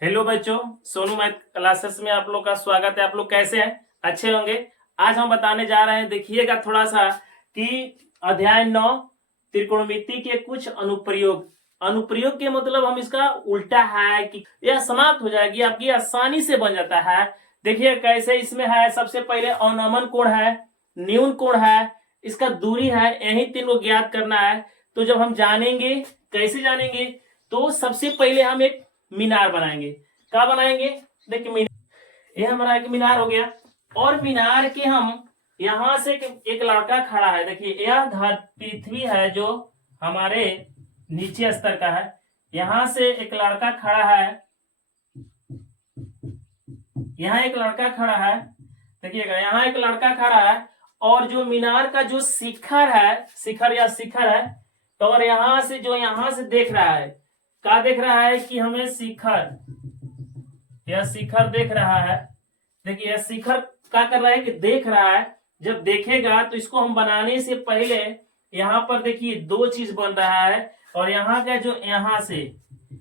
Hello बच्चों, Sonu math classes में आप लोग का स्वागत है। आप लोग कैसे हैं? अच्छे होंगे। आज हम बताने जा रहे हैं, देखिएगा थोड़ा सा कि अध्याय 9 त्रिकोणमिति के कुछ अनुप्रयोग। अनुप्रयोग के मतलब हम इसका उल्टा है कि यह समाप्त हो जाएगी, आपकी आसानी से बन जाता है। देखिए कैसे इसमें है। सबसे पहले अवनमन कोण है, न्यून कोण है, इसका दूरी है, यही तीन को ज्ञात करना है। तो जब हम जानेंगे, कैसे जानेंगे, तो सबसे पहले हम एक मीनार बनाएंगे। क्या बनाएंगे? देखिए मीनार, ये हमारा एक मीनार हो गया। और मीनार के हम यहां से एक लड़का खड़ा है। देखिए यह पृथ्वी है जो हमारे नीचे स्तर का है। यहां से एक लड़का खड़ा है, यहाँ एक लड़का खड़ा है। देखिएगा यहाँ एक लड़का खड़ा है, और जो मीनार का जो शिखर है, शिखर या शिखर है, तो और यहां से जो यहां से देख रहा है, क्या देख रहा है कि हमें शिखर, यह शिखर देख रहा है। देखिए यह शिखर क्या कर रहा है कि देख रहा है। जब देखेगा तो इसको हम बनाने से पहले यहाँ पर देखिए दो चीज बन रहा है। और यहाँ का जो यहाँ से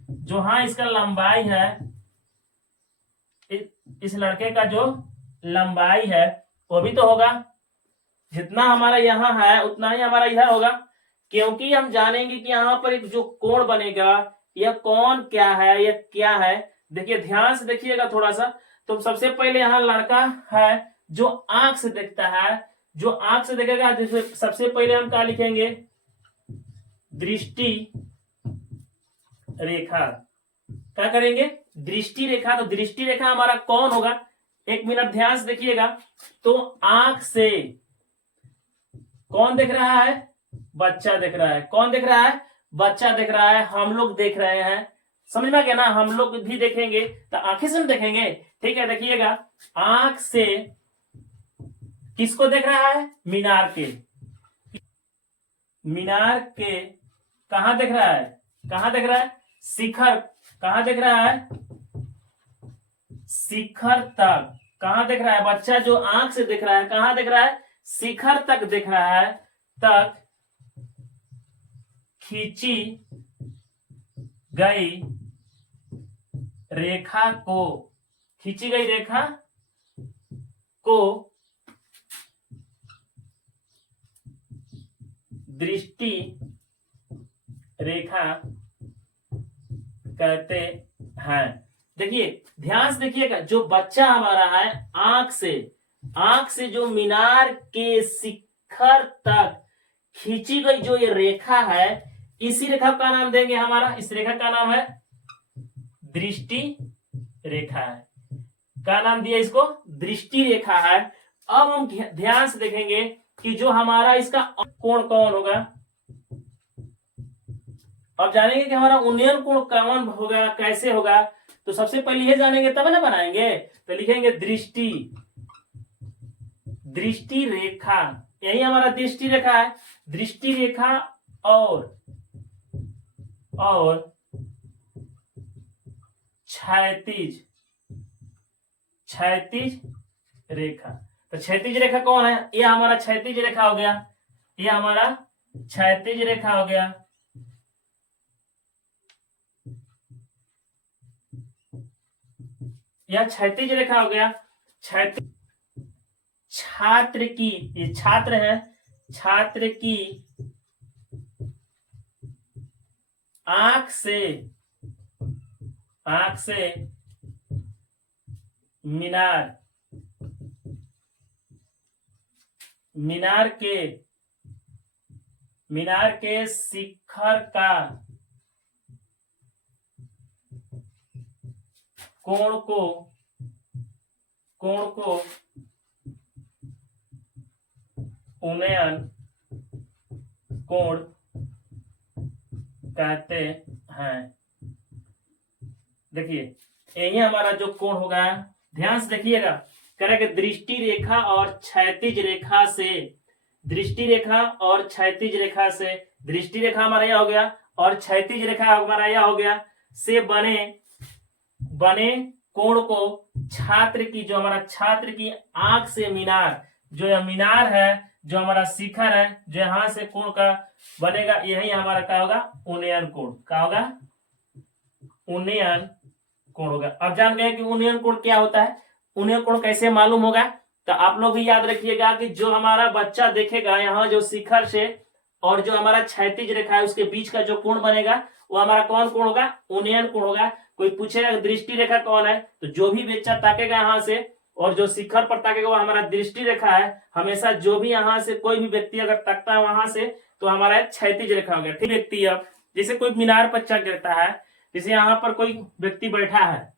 जो हाँ इसका लंबाई है, इस लड़के का जो लंबाई है वो भी तो होगा। जितना हमारा यहाँ है उतना ही हमारा यह होगा, क्योंकि हम जानेंगे कि यहाँ पर एक जो कोण बनेगा, यह कौन क्या है, यह क्या है। देखिए ध्यान से देखिएगा थोड़ा सा। तो सबसे पहले यहाँ लड़का है जो आंख से देखता है, जो आंख से देखेगा। सबसे पहले हम क्या लिखेंगे? दृष्टि रेखा। क्या करेंगे? दृष्टि रेखा। तो दृष्टि रेखा हमारा कौन होगा? एक मिनट ध्यान से देखिएगा। तो आंख से कौन देख रहा है? बच्चा देख रहा है। कौन देख रहा है? बच्चा देख रहा है। हम लोग देख रहे हैं, समझ में आ गया ना? हम लोग भी देखेंगे तो आंखें से देखेंगे। ठीक है, देखिएगा आंख से किसको देख रहा है? मीनार के। मीनार के कहां देख रहा है? कहां देख रहा है? शिखर। कहां देख रहा है? शिखर तक। कहां देख रहा है? बच्चा जो आंख से देख रहा है, कहां देख रहा है? शिखर तक देख रहा है। तक खींची गई रेखा को, खींची गई रेखा को दृष्टि रेखा कहते हैं। देखिए ध्यान से देखिएगा, जो बच्चा हमारा है आंख से जो मीनार के शिखर तक खींची गई जो ये रेखा है, इसी रेखा का नाम देंगे हमारा, इस रेखा का नाम है दृष्टि रेखा है। क्या नाम दिया इसको? दृष्टि रेखा है। अब हम ध्यान से देखेंगे कि जो हमारा इसका कोण कौन होगा। अब जानेंगे कि हमारा उन्नयन कोण कौन होगा, कैसे होगा। तो सबसे पहले ये जानेंगे तब ना बनाएंगे। तो लिखेंगे दृष्टि, दृष्टि रेखा। यही हमारा दृष्टि रेखा है। दृष्टि रेखा और क्षैतिज, क्षैतिज रेखा। तो क्षैतिज रेखा कौन है? ये हमारा क्षैतिज रेखा हो गया। ये हमारा क्षैतिज रेखा हो गया। यह क्षैतिज रेखा हो गया। क्षैतिज छात्र की, ये छात्र है, छात्र की आंख से मीनार, मीनार के शिखर का कोण को उन्नयन कोण कहते हैं। देखिए यही हमारा जो कोण होगा, ध्यान से देखिएगा। करेंगे दृष्टि रेखा और क्षैतिज रेखा से, दृष्टि रेखा और क्षैतिज रेखा से, दृष्टि रेखा हमारा यह हो गया और क्षैतिज रेखा हमारा यह हो गया, से बने कोण को छात्र की, जो हमारा छात्र की आंख से मीनार, जो यह मीनार है, जो हमारा शिखर है, जो यहां से कोण का बनेगा, यही हमारा क्या होगा? उन्नयन कोण। क्या होगा? उन्नयन कोण होगा। अब जान गए कि उन्नयन कोण क्या होता है, उन्नयन कोण कैसे मालूम होगा। तो आप लोग भी याद रखिएगा कि जो हमारा बच्चा देखेगा यहाँ जो शिखर से और जो हमारा क्षैतिज रेखा है उसके बीच का जो कोण बनेगा वो हमारा कौन कोण होगा, उन्नयन कोण होगा। कोई पूछेगा दृष्टि रेखा कौन है, तो जो भी बच्चा ताकेगा यहाँ से और जो शिखर पर ताकेगा वो हमारा दृष्टि रेखा है। हमेशा जो भी यहाँ से कोई भी व्यक्ति अगर ताकता है वहां से तो हमारा क्षैतिज रेखा हो गया। ठीक व्यक्ति, अब जैसे कोई मीनार पर चढ़ गिरता है, जैसे यहाँ पर कोई व्यक्ति बैठा है,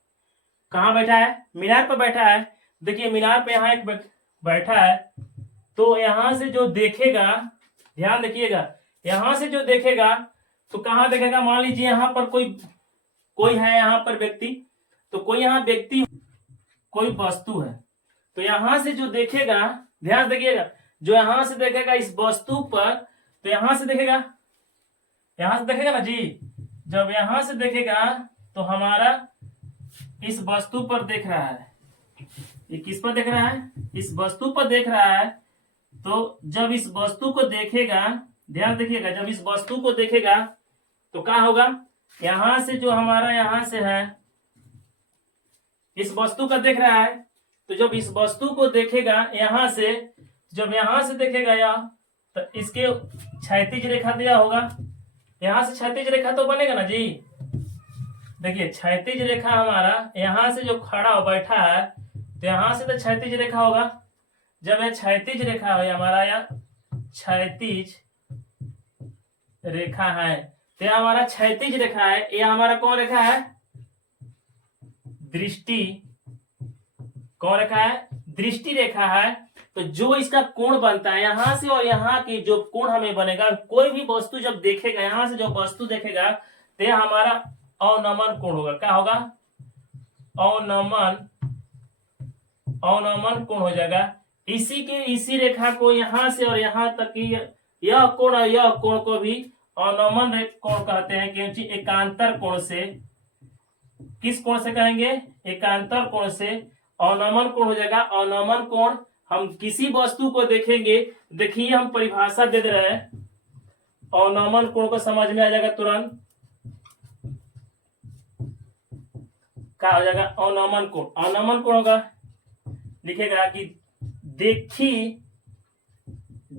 कहाँ बैठा है, मीनार पर बैठा है। देखिए मीनार पे यहाँ एक बैठा है, तो यहाँ से जो देखेगा, ध्यान देखिएगा, यहाँ से जो देखेगा तो कहाँ देखेगा, मान लीजिए यहाँ पर कोई है यहाँ पर व्यक्ति, तो कोई यहाँ व्यक्ति कोई वस्तु है, तो यहाँ से जो देखेगा, ध्यान देखिएगा, जो यहाँ से देखेगा इस वस्तु पर, तो यहाँ से देखेगा ना जी, जब यहाँ से देखेगा तो हमारा इस वस्तु पर देख रहा है, ये किस पर देख रहा है, इस वस्तु पर देख रहा है। तो जब इस वस्तु को देखेगा, ध्यान देखिएगा, जब इस वस्तु को देखेगा तो क्या होगा, यहां से जो हमारा यहां से है इस वस्तु का देख रहा है, तो जब इस वस्तु को देखेगा यहां से, जब यहां से देखेगा या तो इसके क्षैतिज रेखा दिया होगा, यहां से क्षैतिज रेखा तो बनेगा ना जी। देखिए क्षैतिज रेखा हमारा यहां से जो खड़ा हो बैठा है तो यहां से तो क्षैतिज रेखा होगा। जब यह क्षैतिज रेखा हो हमारा, या क्षैतिज रेखा है, तो यह हमारा क्षैतिज रेखा है, यह हमारा कौन रेखा है, दृष्टि, कौन रेखा है, दृष्टि रेखा है। तो जो इसका कोण बनता है यहां से और यहाँ की जो कोण हमें बनेगा, कोई भी वस्तु जब देखेगा, यहां से जो वस्तु देखेगा तो यह हमारा अवनमन कोण होगा। क्या होगा, अवनमन कोण हो जाएगा। इसी रेखा को यहां से और यहां तक की यह कोण और यह कोण को भी अवनमन कोण कहते हैं, क्योंकि एकांतर कोण से, किस कोण से कहेंगे, एकांतर कोण से अवनमन कोण हो जाएगा। अवनमन कोण, हम किसी वस्तु को देखेंगे, देखिए हम परिभाषा दे रहे हैं, अवनमन कोण को समझ में आ जाएगा तुरंत, क्या हो जाएगा, अवनमन कोण। अवनमन कोण होगा, लिखेगा कि देखी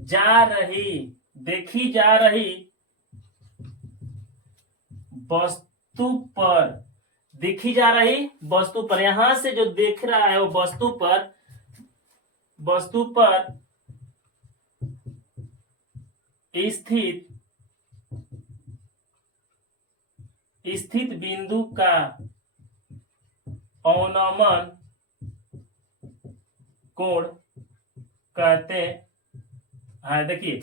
जा रही वस्तु पर, देखी जा रही वस्तु पर, यहां से जो देख रहा है वो वस्तु पर स्थित बिंदु का अवनमन कोण कहते हैं। देखिए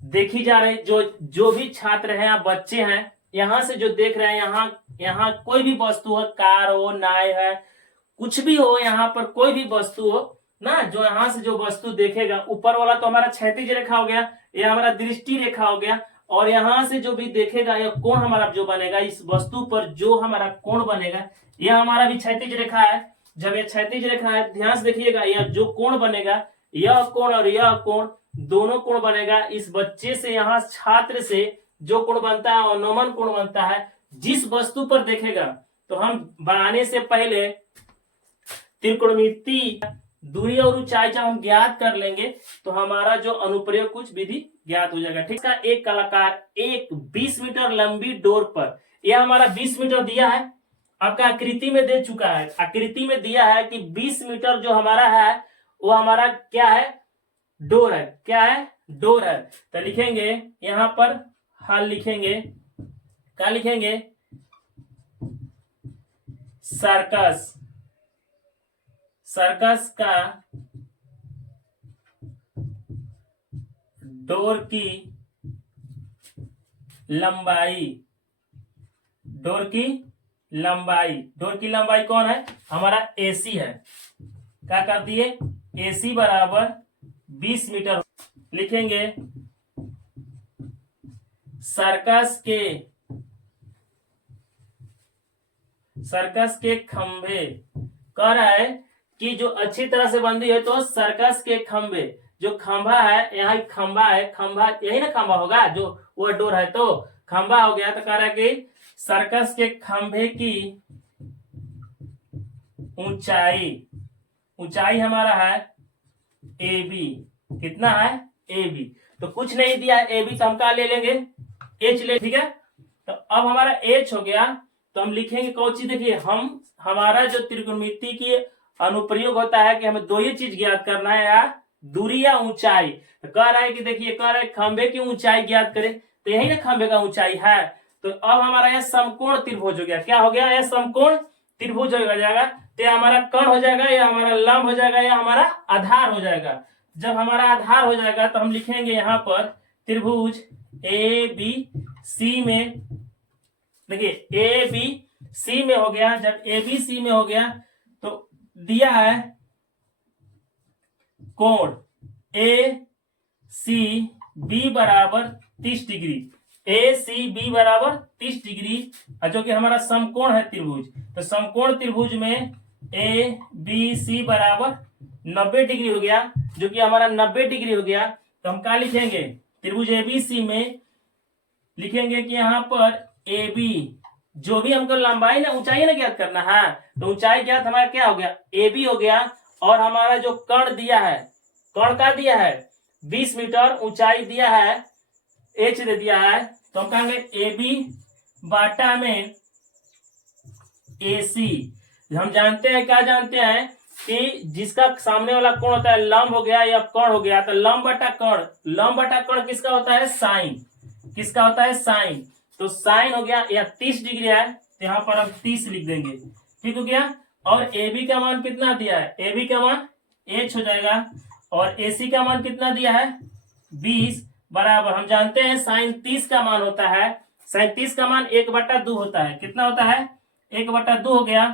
देखी जा रही, जो भी छात्र हैं या बच्चे हैं, यहां से जो देख रहे हैं, यहाँ कोई भी वस्तु हो, कार हो, नाव है, कुछ भी हो, यहाँ पर कोई भी वस्तु हो ना, जो यहाँ से जो वस्तु देखेगा, ऊपर वाला तो हमारा क्षैतिज रेखा हो गया, यह हमारा दृष्टि रेखा हो गया, और यहाँ से जो भी देखेगा यह कोण हमारा जो बनेगा, इस वस्तु पर जो हमारा कोण बनेगा यह हमारा भी क्षैतिज रेखा है। जब यह क्षैतिज रेखा है, ध्यान से देखिएगा, यह जो कोण बनेगा, यह कोण और यह कोण दोनों कोण बनेगा। इस बच्चे से, यहाँ छात्र से जो कोण बनता है अवनमन कोण बनता है। जिस वस्तु पर देखेगा, तो हम बनाने से पहले त्रिकोणमिति दूरी और ऊंचाई जब हम ज्ञात कर लेंगे तो हमारा जो अनुप्रयोग कुछ विधि ज्ञात हो जाएगा। ठीक है, एक कलाकार एक 20 मीटर लंबी डोर पर, यह हमारा 20 मीटर दिया है, आपका आकृति में दे चुका है, आकृति में दिया है कि 20 मीटर जो हमारा है वो हमारा क्या है, डोर है। क्या है, डोर है। तो लिखेंगे यहां पर हल लिखेंगे, क्या लिखेंगे, सर्कस का डोर की लंबाई कौन है, हमारा AC है। क्या कर दिए, AC बराबर 20 मीटर। लिखेंगे सर्कस के खंभे, कह रहा है कि जो अच्छी तरह से बंदी है, तो सर्कस के खंभे, जो खंभा है, यहाँ खंभा है, खंभा यही ना खंभा होगा, जो वो डोर है तो खंभा हो गया। तो कह रहा है कि सर्कस के खंभे की ऊंचाई, ऊंचाई हमारा है ए बी। कितना है ए बी, तो कुछ नहीं दिया है ए बी, तो हम क्या ले लेंगे एच ले, ठीक है। तो अब हमारा एच हो गया, तो हम लिखेंगे कौन चीज, देखिए हम हमारा जो त्रिकोणमिति की अनुप्रयोग होता है कि हमें दो ही चीज ज्ञात करना है, या दूरी या ऊंचाई। तो कह रहा है कि देखिए कह रहा है खंबे की ऊंचाई ज्ञात करें, तो यही ना खंबे का ऊंचाई है। तो अब हमारा यह समकोण त्रिभुज हो गया, क्या हो गया, यह समकोण त्रिभुज हो जाएगा। तो यह हमारा कर्ण हो जाएगा, या हमारा लंब हो जाएगा, या हमारा आधार हो जाएगा। जब हमारा आधार हो जाएगा तो हम लिखेंगे यहाँ पर त्रिभुज ए बी सी में, देखिए ए बी सी में हो गया। जब ए बी सी में हो गया तो दिया है कोण ए सी बी बराबर 30 डिग्री, ए सी बी बराबर 30 डिग्री, जो कि हमारा समकोण है त्रिभुज। तो समकोण त्रिभुज में ए बी सी बराबर 90 डिग्री हो गया, जो कि हमारा 90 डिग्री हो गया। तो हम क्या लिखेंगे त्रिभुज ए बी सी में, लिखेंगे कि यहाँ पर ए बी, जो भी हमको लंबाई ना ऊंचाई ना ज्ञात करना है, तो ऊंचाई ज्ञात हमारा क्या हो गया ए बी हो गया। और हमारा जो कर्ण दिया है, कर्ण का दिया है 20 मीटर, ऊंचाई दिया है एच दे दिया है। तो हम कहेंगे ए बी बाटा में ए सी। हम जानते हैं, क्या जानते हैं कि जिसका सामने वाला कोण होता है लंब हो गया या कर्ण हो गया, तो लंब बटा कर्ण, लंब बटा कर्ण किसका होता है साइन, किसका होता है साइन। तो साइन हो गया, या 30 डिग्री है, तो यहाँ पर हम 30 लिख देंगे, ठीक हो गया। और ए बी का मान कितना दिया है, ए बी का मान एच हो जाएगा, और ए सी का मान कितना दिया है 20 बराबर, हम जानते हैं साइन 30 का मान होता है, साइन 30 का मान 1/2 होता है। कितना होता है 1/2 हो गया।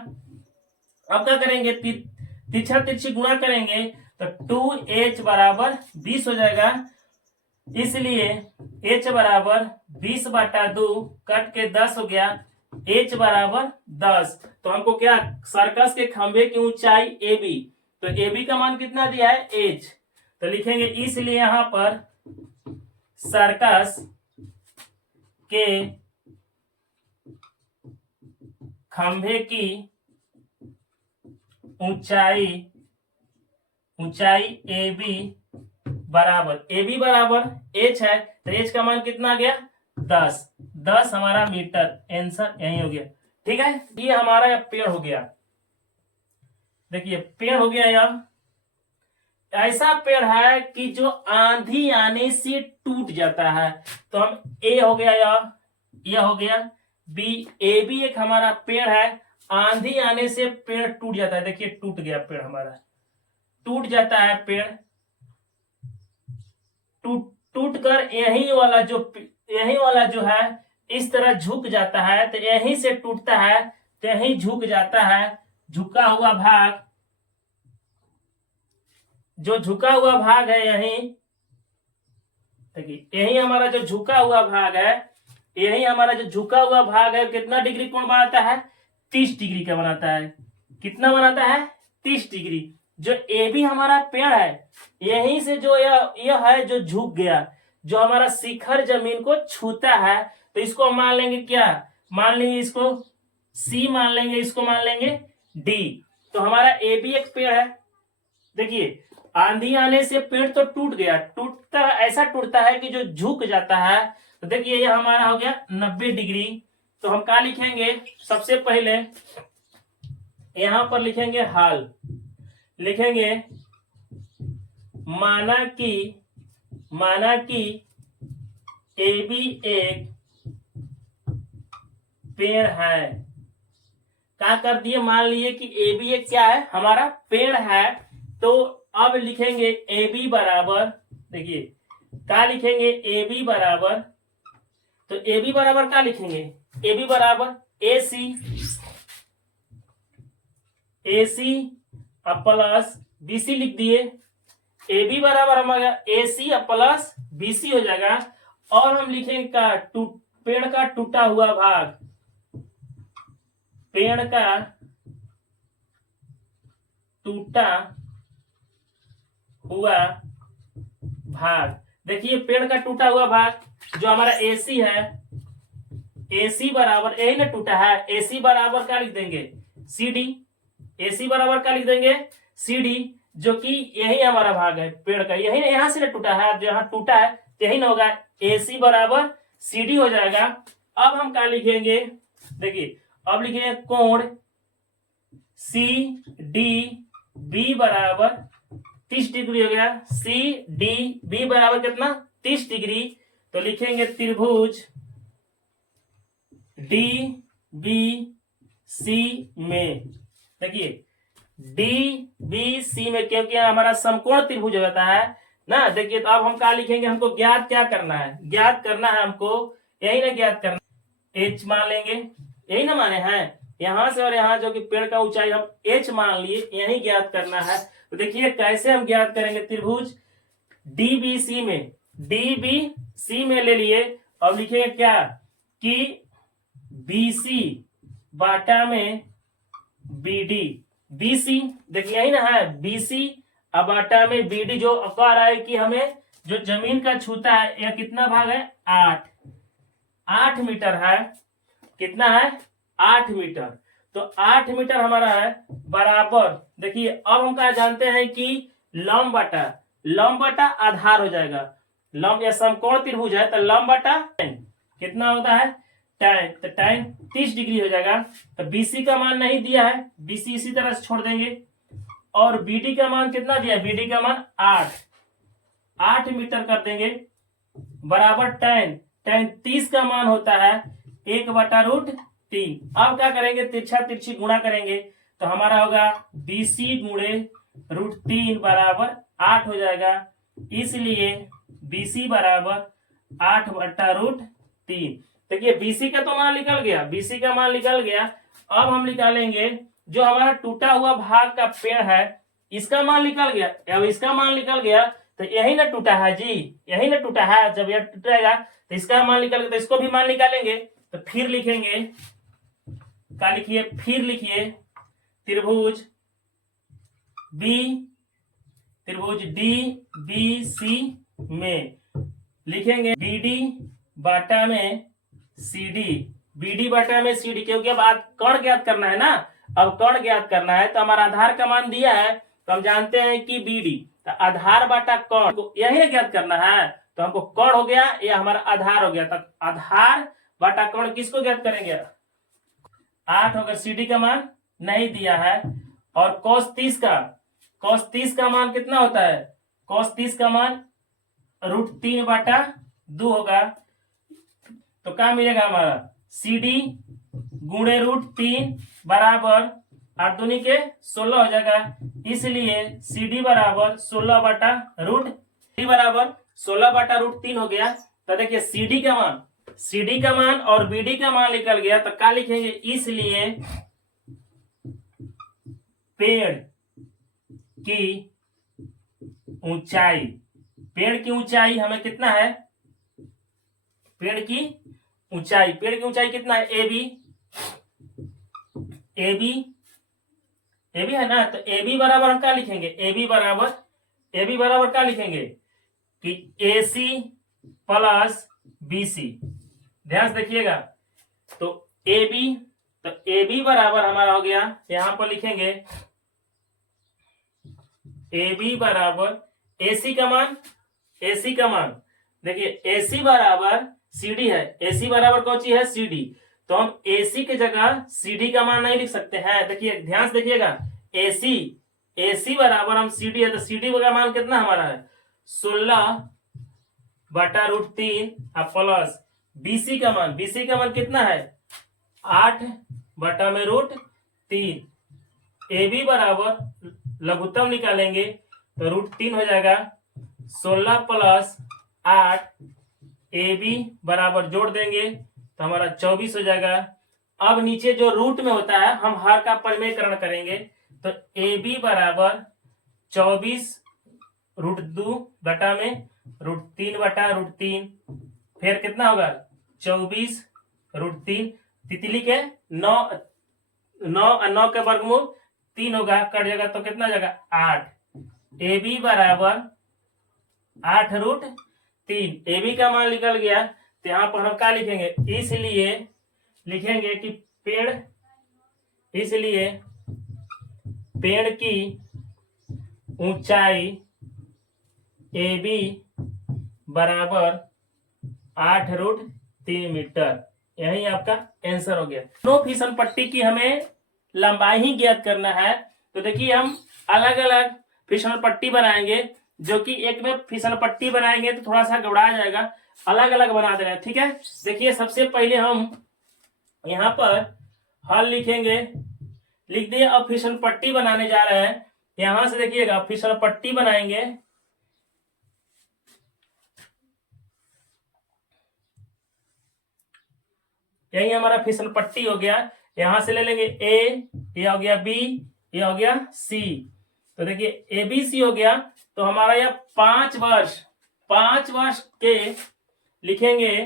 अब क्या करेंगे तिरछा तिरछी गुणा करेंगे, तो 2h बराबर 20 हो जाएगा। इसलिए h बराबर 20/2 कट के 10 हो गया, h बराबर 10। तो हमको क्या सर्कस के खंभे की ऊंचाई ए बी, तो ए बी का मान कितना दिया है h, तो लिखेंगे इसलिए यहां पर सर्कस के खंभे की ऊंचाई, ऊंचाई ए बी बराबर एच है, तो एच का मान कितना आ गया 10 हमारा मीटर। आंसर यही हो गया, ठीक है। ये हमारा पेड़ हो गया, देखिए पेड़ हो गया। यह ऐसा पेड़ है कि जो आंधी आने से टूट जाता है। तो हम ए हो गया, यह हो गया बी, ए बी एक हमारा पेड़ है, आंधी आने से पेड़ टूट जाता है। देखिए टूट गया पेड़ हमारा, टूट जाता है पेड़, टूट कर यही वाला जो है इस तरह झुक जाता है। तो यहीं से टूटता है तो यहीं झुक जाता है, झुका हुआ भाग, जो झुका हुआ भाग है यहीं, देखिए यही हमारा जो झुका हुआ भाग है, यही हमारा जो झुका हुआ भाग है कितना डिग्री कोण बनाता है 30 डिग्री का बनाता है। कितना बनाता है 30 डिग्री। जो ए बी हमारा पेड़ है, यहीं से जो यह है जो झुक गया, जो हमारा शिखर जमीन को छूता है, तो इसको मान लेंगे क्या, मान लेंगे इसको सी मान लेंगे, इसको मान लेंगे डी। तो हमारा ए बी एक पेड़ है, देखिए आंधी आने से पेड़ तो टूट गया, टूटता ऐसा टूटता है कि जो झुक जाता है। तो देखिए ये हमारा हो गया 90 डिग्री। तो हम क्या लिखेंगे, सबसे पहले यहां पर लिखेंगे हाल, लिखेंगे माना कि ए बी एक पेड़ है। क्या कर दिए, मान लिए कि ए बी एक क्या है हमारा पेड़ है। तो अब लिखेंगे ए बी बराबर, देखिए क्या लिखेंगे ए बी बराबर, तो ए बी बराबर क्या लिखेंगे, ए बी बराबर ए सी प्लस बी सी लिख दिए। ए बी बराबर हमारा ए सी प्लस बी सी हो जाएगा। और हम लिखेंगे का पेड़ का टूटा हुआ भाग, पेड़ का टूटा हुआ भाग। देखिए पेड़ का टूटा हुआ भाग जो हमारा AC है, AC बराबर यही ना टूटा है, AC बराबर क्या लिख देंगे CD। AC बराबर क्या लिख देंगे, CD, जो कि यही हमारा भाग है पेड़ का, यही यहां से ना टूटा है, जो यहाँ टूटा है यही ना होगा, AC बराबर CD हो जाएगा। अब हम क्या लिखेंगे, देखिए अब लिखेंगे कोण CDB बराबर 30 डिग्री हो गया, CDB बराबर कितना, 30 डिग्री। तो लिखेंगे त्रिभुज DBC में, देखिए DBC में, क्योंकि हमारा समकोण त्रिभुज हो जाता है ना। देखिए तो अब हम क्या लिखेंगे, हमको ज्ञात क्या करना है, ज्ञात करना है हमको, यही ना ज्ञात करना, H मान लेंगे, यही ना माने हैं, यहां से और यहां जो कि पेड़ का ऊंचाई हम H मान लिए, यही ज्ञात करना है। तो देखिए कैसे हम ज्ञात करेंगे, त्रिभुज DBC में, DBC में ले लिए, अब लिखेंगे क्या कि BC बाटा में BD, BC देखिए यही ना है BC अब बाटा में BD, जो कह रहा है कि हमें जो जमीन का छूता है यह कितना भाग है, 8 मीटर है, कितना है 8 मीटर। तो 8 मीटर हमारा है बराबर, देखिए अब हम क्या जानते हैं कि लंब बटा आधार हो जाएगा, लंब या समकोण त्रिभुज है तो लंब बटा कितना होता है, tan, तो tan 30 डिग्री हो जाएगा। तो BC का मान नहीं दिया है, BC इसी तरह से छोड़ देंगे, और BD का मान कितना दिया, BD का मान 8 मीटर कर देंगे, बराबर tan 30 का मान होता है 1/√3। अब क्या करेंगे, तिरछा तिरछी गुणा करेंगे, तो हमारा होगा BC गुणे √3 बराबर 8 हो जाएगा, इसलिए BC बराबर 8/√3। देखिए BC का तो मान निकल गया, BC का मान निकल गया। अब हम निकालेंगे जो हमारा टूटा हुआ भाग का पेड़ है, इसका मान निकल गया, अब इसका मान निकल गया तो यही ना टूटा है जी, यही ना टूटा है, जब यह टूटेगा तो इसका मान निकल गया, तो इसको भी मान निकालेंगे। तो फिर लिखेंगे क्या लिखिए, फिर लिखिए त्रिभुज DBC में लिखेंगे BD बाटा में CD, BD बाटा में CD, क्योंकि अब कर्ण ज्ञात करना है ना, अब कर्ण ज्ञात करना है तो हमारा आधार का मान दिया है, तो हम जानते हैं कि BD, तो आधार बाटा कर्ण यही ज्ञात करना है, तो हमको कर्ण हो गया, ये हमारा आधार हो गया, तो आधार बाटा कर्ण किसको ज्ञात करेंगे, 8 होगा, CD का मान नहीं दिया है, और cos 30 का मान कितना होता है, cos 30 का मान √3/2 होगा। तो क्या मिलेगा हमारा, CD गुणे √3 बराबर 8 दूनी के 16 हो जाएगा, इसलिए CD बराबर 16/√3 हो गया। तो देखिए CD का मान और BD का मान निकल गया, तो क्या लिखेंगे, इसलिए पेड़ की ऊंचाई हमें कितना है, पेड़ की ऊंचाई कितना है, AB है ना, तो AB बराबर हम क्या लिखेंगे, AB बराबर क्या लिखेंगे कि AC प्लस BC, ध्यान से देखिएगा, तो AB बराबर हमारा हो गया, यहां पर लिखेंगे AB बराबर AC का मान देखिए AC बराबर CD है, AC बराबर कौन सी है, CD, तो हम AC की जगह CD का मान नहीं लिख सकते हैं। देखिए ध्यान से देखिएगा, AC बराबर हम CD है, तो CD का मान कितना हमारा है, 16/√3 प्लस BC का मान कितना है, 8/√3। AB बराबर लघुत्तम निकालेंगे तो √3 हो जाएगा, 16 प्लस 8, AB बराबर जोड़ देंगे तो हमारा 24 हो जाएगा। अब नीचे जो रूट में होता है हम हर का परिमेयकरण करेंगे, तो AB बराबर 24√2 बटा में √3/√3, फिर कितना होगा 24√3, तितली के 9 के वर्गमूल 3 होगा, कट जाएगा तो कितना जाएगा 8। AB बराबर 8√3, AB का मान निकल गया, तो यहाँ पर हम क्या लिखेंगे, इसलिए लिखेंगे कि पेड़ पेड़ की ऊंचाई AB बराबर 8√3 मीटर। यही आपका आंसर हो गया। दोनों फिसल पट्टी की हमें लंबाई ही ज्ञात करना है। तो देखिए हम अलग अलग फिसल पट्टी बनाएंगे, जो कि एक में फिसल पट्टी बनाएंगे तो थोड़ा सा गड़बड़ा जाएगा, अलग अलग बना दे रहे हैं। ठीक है, देखिए सबसे पहले हम यहाँ पर हल लिखेंगे, लिख दिए। अब फिसल पट्टी बनाने जा रहे हैं। यहां से देखिएगा फिसल पट्टी बनाएंगे। यही हमारा फिसल पट्टी हो गया। यहां से ले लेंगे ए, ये हो गया बी, ये हो गया सी। तो देखिए ABC हो गया। तो हमारा यह 5 वर्ष, 5 वर्ष के लिखेंगे,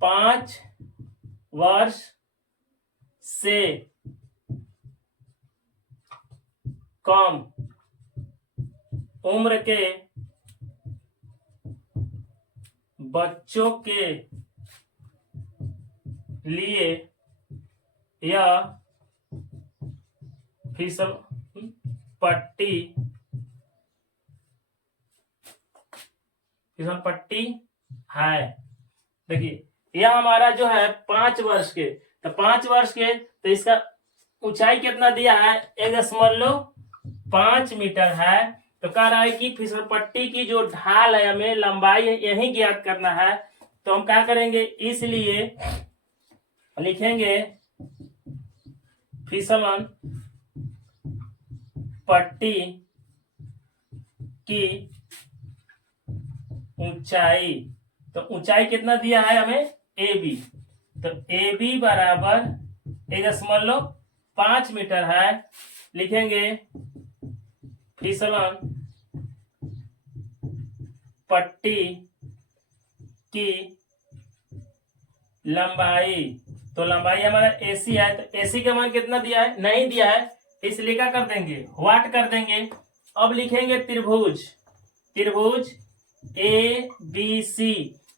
5 वर्ष से कम उम्र के बच्चों के लिए यह फिसल पट्टी है। देखिए यह हमारा जो है 5 वर्ष के, तो 5 वर्ष के, तो इसका ऊंचाई कितना दिया है, 1.5 मीटर है। तो कह रहा है कि फिसल पट्टी की जो ढाल है, हमें लंबाई यही ज्ञात करना है। तो हम क्या करेंगे, इसलिए लिखेंगे फिसलन पट्टी की ऊंचाई, तो ऊंचाई कितना दिया है हमें, AB। तो AB बराबर 1.5 मीटर है। लिखेंगे फिसलन पट्टी की लंबाई, तो लंबाई हमारा AC है। तो AC का मान कितना दिया है, नहीं दिया है, इसलिए क्या कर देंगे, व्हाट कर देंगे। अब लिखेंगे त्रिभुज, त्रिभुज ABC।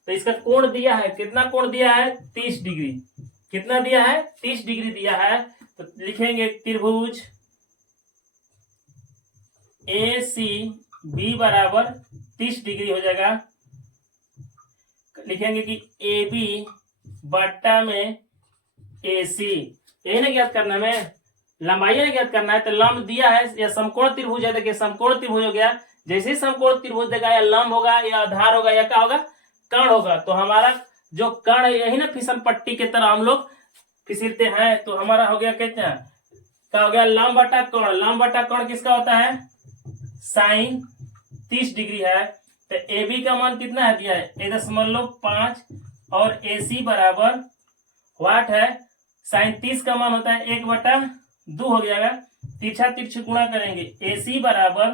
तो इसका कोण दिया है, कितना कोण दिया है, 30 डिग्री। कितना दिया है, 30 डिग्री दिया है। तो लिखेंगे त्रिभुज ACB बराबर 30 डिग्री हो जाएगा। लिखेंगे कि AB बट्टा में AC, यही ना ज्ञात करना है, लंबाई ना ज्ञात करना है। तो लंब दिया है, या समकोण त्रिभुज है, देखिए समकोण त्रिभुज हो गया। जैसे ही समकोण त्रिभुज देगा, या लंब होगा, या आधार होगा, या क्या होगा, कर्ण होगा। तो हमारा जो कर्ण है, यही ना फिसल पट्टी की तरह हम लोग फिसलते हैं। तो हमारा हो गया कितना, क्या हो गया, लंब बटा कर्ण। लंब बटा कर्ण किसका होता है, साइन 30 डिग्री है। तो AB का मान कितना है दिया है, 1.5, और AC बराबर वाट है, साइन 30 का मान होता है 1/2 हो जाएगा। तिरछा तिरछी गुणा करेंगे, AC बराबर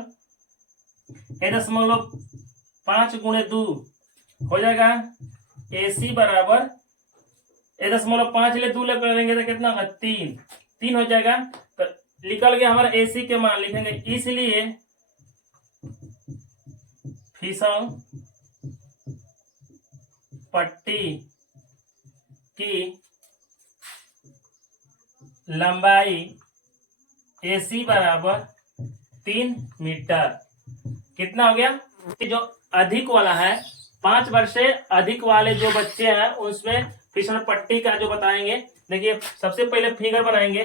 1.5 गुणे 2 हो जाएगा। AC बराबर 1.5 ले 2 ले करेंगे तो कितना होगा, 3 हो जाएगा। तो निकल गया हमारा AC के मान। लिखेंगे इसलिए फिसल पट्टी की लंबाई AC बराबर 3 मीटर। कितना हो गया, जो अधिक वाला है, 5 वर्ष से अधिक वाले जो बच्चे हैं, उसमें फिसल पट्टी का जो बताएंगे। देखिए सबसे पहले फिगर बनाएंगे।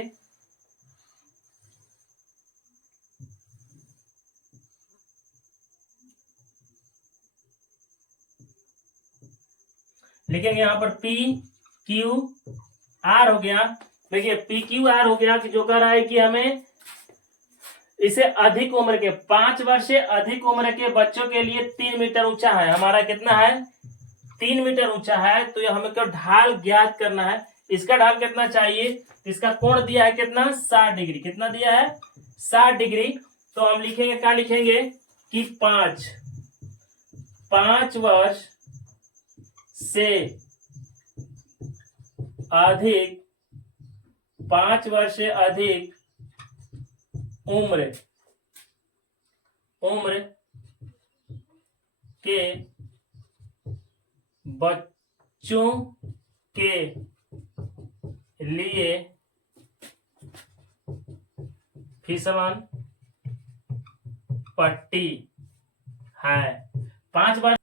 लिखेंगे यहाँ पर PQR हो गया। देखिए PQR हो गया, कि जो कह रहा है कि हमें इसे अधिक उम्र के, 5 वर्ष से अधिक उम्र के बच्चों के लिए 3 मीटर ऊंचा है। हमारा कितना है, 3 मीटर ऊंचा है। तो यह हमें ढाल ज्ञात करना है। इसका ढाल कितना चाहिए, इसका कोण दिया है कितना, 60 डिग्री। कितना दिया है, 60 डिग्री। तो हम लिखेंगे, क्या लिखेंगे कि 5 वर्ष से अधिक, 5 वर्ष से अधिक उम्र के बच्चों के लिए फिसलन पट्टी है। 5 बार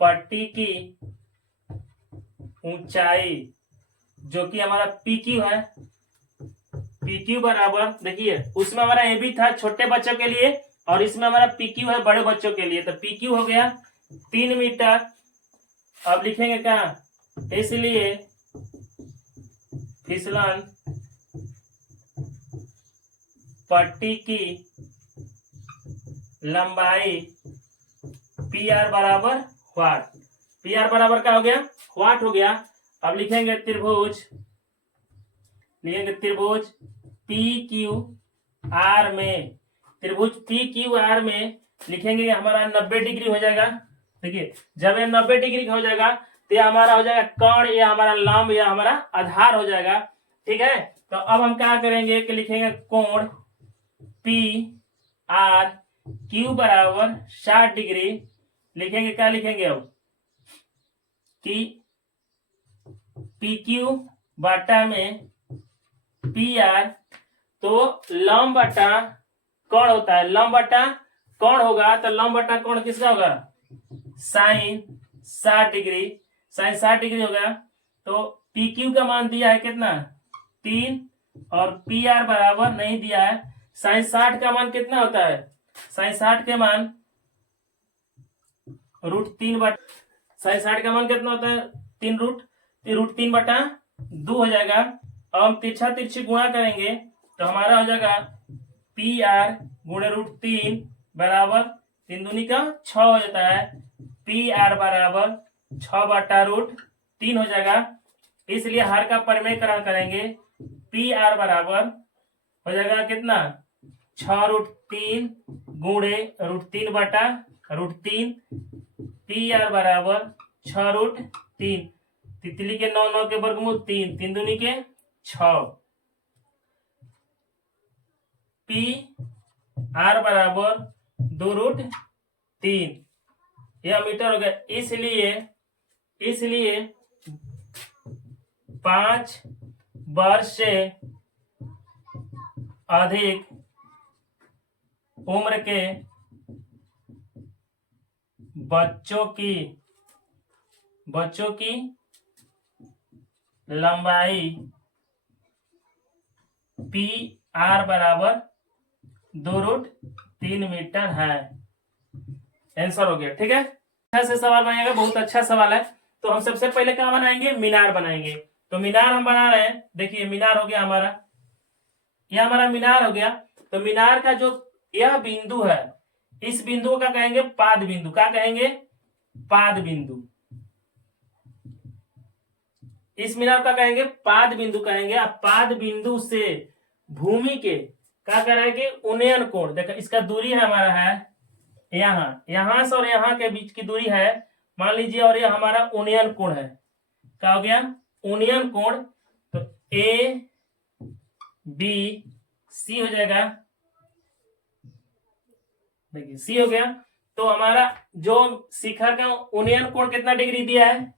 पट्टी की ऊंचाई जो कि हमारा पी क्यू है, पी क्यू बराबर, देखिए उसमें हमारा ए बी था छोटे बच्चों के लिए और इसमें हमारा पी क्यू है बड़े बच्चों के लिए। तो पी क्यू हो गया 3 मीटर। अब लिखेंगे क्या, इसलिए फिसलन पट्टी की लंबाई पी आर बराबर वाट। पी आर बराबर क्या हो गया, वाट हो गया। अब लिखेंगे त्रिभुज, लिखेंगे त्रिभुज पी क्यू आर में, त्रिभुज पी क्यू आर में लिखेंगे हमारा 90 डिग्री हो जाएगा। देखिए जब ये 90 डिग्री का हो जाएगा तो ये हमारा हो जाएगा कर्ण, या हमारा लंब, या हमारा आधार हो जाएगा। ठीक है, तो अब हम क्या करेंगे कि लिखेंगे कोण पी आर क्यू बराबर 60 डिग्री। लिखेंगे क्या, लिखेंगे अब कि पी क्यू बटा में पी आर, तो लंब बटा कोण होता है, लंब बटा कोण होगा, तो लंब बटा कोण किसका होगा, साइन 60 डिग्री, साइन 60 डिग्री होगा। तो पी क्यू का मान दिया है कितना 3 और पी आर बराबर नहीं दिया है। साइन 60 का मान कितना होता है, साइन 60 के मान √3 बटा, साइन 60 का मान कितना होता है 3 √3 बटा 2 हो जाएगा। अब हम तिरछा तिरछी गुणा करेंगे तो हमारा हो जाएगा पी आर गुणे √3 बराबर 3 दूनी का 6 हो जाता है। पी आर बराबर 6 बटा √3 हो जाएगा। इसलिए हर का परिमेयकरण करेंगे, पी आर बराबर हो जाएगा कितना 6√3 गुणे √3 बटा √3। पी आर बराबर 6√3, तितली के 9 9 के वर्गमूल 3, 3 दूनी के 6। पी आर बराबर 2√3, यह मीटर हो गया। इसलिए 5 वर्ष से अधिक उम्र के बच्चों की लंबाई पी आर बराबर 2√3 मीटर है। आंसर हो गया। ठीक है, अच्छा से सवाल बनेगा, बहुत अच्छा सवाल है। तो हम सबसे पहले क्या बनाएंगे, मीनार बनाएंगे। तो मीनार हम बना रहे हैं, देखिए मीनार हो गया हमारा, यह हमारा मीनार हो गया। तो मीनार का जो यह बिंदु है, इस बिंदु का कहेंगे पाद बिंदु। क्या कहेंगे, पाद बिंदु। इस मीनार का कहेंगे पाद बिंदु कहेंगे। अब पाद बिंदु से भूमि के क्या करेंगे, उन्नयन कोण। देखो इसका दूरी है हमारा है यहां से और यहां के बीच की दूरी है मान लीजिए, और ये हमारा उन्नयन कोण है। क्या हो गया, उन्नयन कोण। तो ए बी सी हो जाएगा, देखिए सी हो गया। तो हमारा जो शिखर का उन्नयन कोण कितना डिग्री दिया है,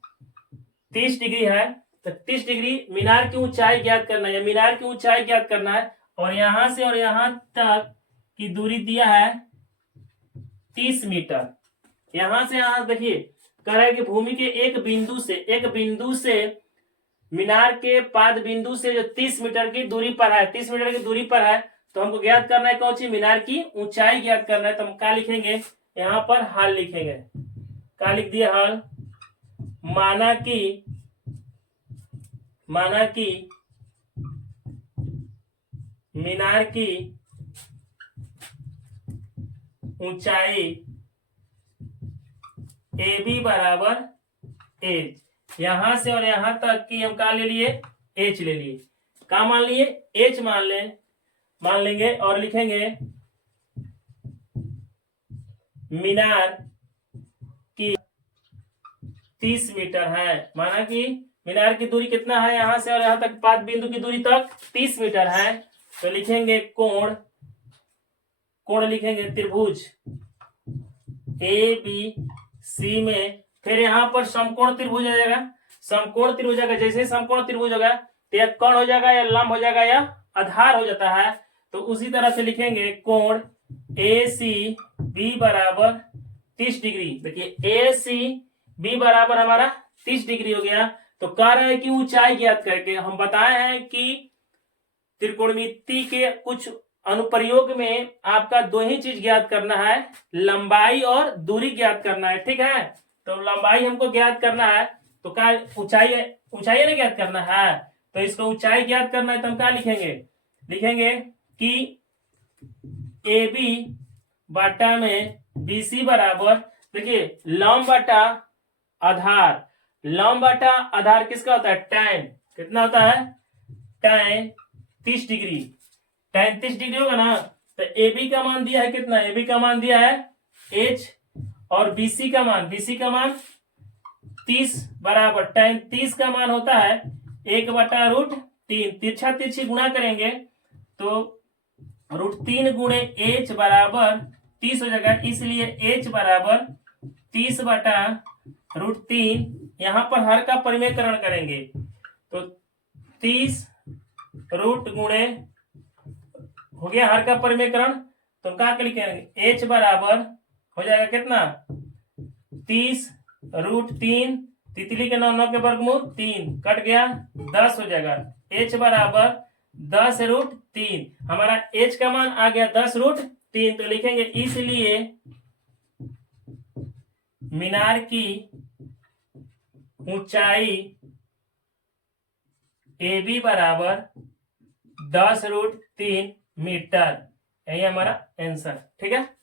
30 डिग्री है। तो 30 डिग्री मीनार की ऊंचाई ज्ञात करना है, मीनार की ऊंचाई ज्ञात करना है। और यहां से और यहां तक की दूरी दिया है 30 मीटर। यहां से यहां देखिए कह रहा है कि भूमि के एक बिंदु से मीनार के पाद बिंदु से जो 30 मीटर की दूरी पर है, 30 मीटर की दूरी पर है। तो हमको ज्ञात करना है कौन सी, मीनार की ऊंचाई ज्ञात करना है। तो हम क्या लिखेंगे, यहाँ पर हाल लिखेंगे। क्या लिख दिया, हाल। माना कि मीनार की ऊंचाई ए बी बराबर एच। यहां से और यहां तक की हम क्या ले लिए, एच ले लिए। क्या मान लिए, एच मान लेंगे और लिखेंगे मीनार की 30 मीटर है। माना कि मीनार की दूरी कितना है, यहां से और यहां तक पाद बिंदु की दूरी तक 30 मीटर है। तो लिखेंगे कोण लिखेंगे त्रिभुज ए बी सी में, फिर यहां पर समकोण त्रिभुज आ जाएगा। समकोण त्रिभुज आएगा, जैसे समकोण त्रिभुज होगा तो तो यह कोण हो जाएगा या लंब हो जाएगा या आधार हो जाता है। तो उसी तरह से लिखेंगे कोण ए सी बी बराबर 30 डिग्री। देखिए ए सी बी बराबर हमारा 30 डिग्री हो गया। तो कह रहे हैं कि ऊंचाई ज्ञात करके, हम बताए हैं कि त्रिकोणमिति के कुछ अनुप्रयोग में आपका दो ही चीज ज्ञात करना है, लंबाई और दूरी ज्ञात करना है, ठीक है। तो लंबाई हमको ज्ञात करना है, तो क्या ऊंचाई, ऊंचाई ना ज्ञात करना है, तो इसको ऊंचाई ज्ञात करना है तो हम क्या लिखेंगे, लिखेंगे कि ए बी बटा में बी सी बराबर, देखिए लंब बटा आधार, लंब बटा आधार किसका होता है, tan, कितना होता है, tan 30 डिग्री, tan 30 डिग्री होगा ना। तो ए बी का मान दिया है कितना, ए बी का मान दिया है h, और बीसी का मान, बीसी का मान 30 बराबर tan 30 का मान होता है 1/√3, तिरछा तिरछी गुणा करेंगे तो √3 गुणे h बराबर 30 हो जाएगा, इसलिए h बराबर 30/√3। यहां पर हर का परिमेयकरण करेंगे तो 30 रूट गुणे हो गया हर का परिमेयकरण, तो क्या लिखेंगे h बराबर हो जाएगा कितना 30√3, तितली के 9 के वर्गमूल 3 कट गया 10 हो जाएगा, h बराबर 10√3, हमारा h का मान आ गया 10√3। तो लिखेंगे इसलिए मीनार की ऊंचाई ए बी बराबर 10√3 मीटर, यही हमारा आंसर, ठीक है।